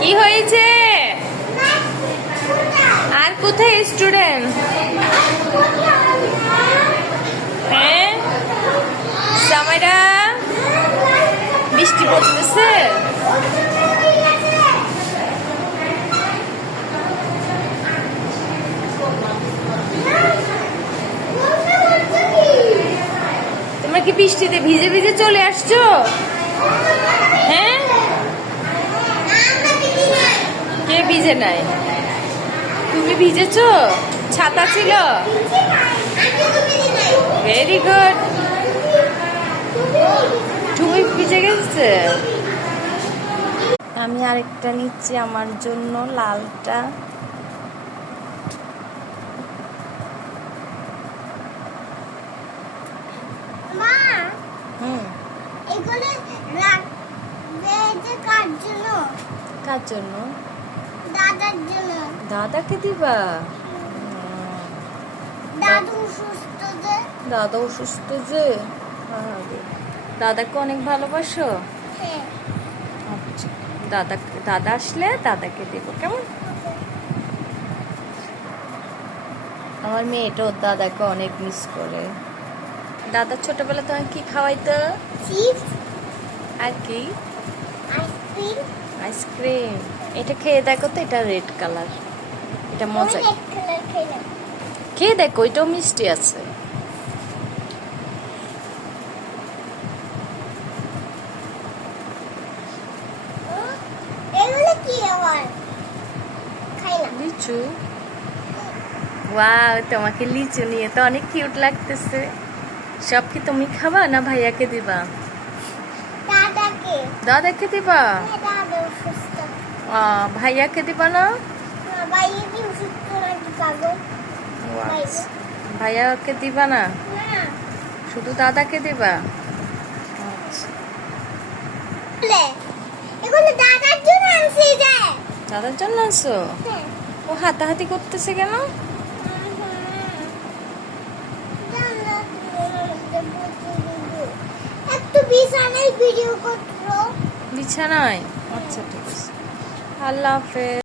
কি হয়েছে? আর কোথায় স্টুডেন্ট? হ্যাঁ, সময়টা বৃষ্টি পড়তেছে। তোমরা কি বৃষ্টিতে ভিজে ভিজে চলে আসছো? হ্যাঁ, কে ভিজে নাই? তুমি ভিজেছো? ছাতা ছিল? Very good. তুমি ভিজে গেছে। আমি আরেকটা নিচ্ছি আমার জন্য, লালটা। কার জন্য? দাদার জন্য। দাদাকে দিবা? দাদু অসুস্থ যে। দাদা অসুস্থ যে? দাদাকে অনেক ভালোবাসো? হ্যাঁ। আচ্ছা, দাদা আসলে দাদাকে দেব, কেমন? আমার মেয়েটা ওর দাদাকে অনেক মিস করে। দাদা ছোটবেলা তোমার কি খাওয়াইতো? চিপস আর কি? আইসক্রিম। আইসক্রিম। এটা খেয়ে দেখো তো, এটা রেড কালার, এটা মজা। রেড কালার খেলাম। খেয়ে দেখো, এটাও মিষ্টি আছে। এগুলো কি আবার? খাইলাম। লিচু। ওয়াও, তোমাকে লিচু নিয়ে তো অনেক কিউট লাগতেছে। সব কি তুমি খাবা না ভাইয়াকে দিবা? দাদাকে। দাদাকে দিবা? দাদা অসুস্থ। ভাইয়াকে দিবা না? ভাইয়া কি অসুস্থ নাকি পাগল? ভাইয়াকে দিবা না, না। শুধু দাদাকে দিবা? আচ্ছা, এগুলো দাদার জন্য আনছি যে। দাদার জন্য আনছো? হ্যাঁ। ও হাতাহাতি করতেছে কেন? একটু বিছানায় ভিডিও করছো। বিছানায়? আচ্ছা, ঠিক আছে। আল্লাহ হাফেজ।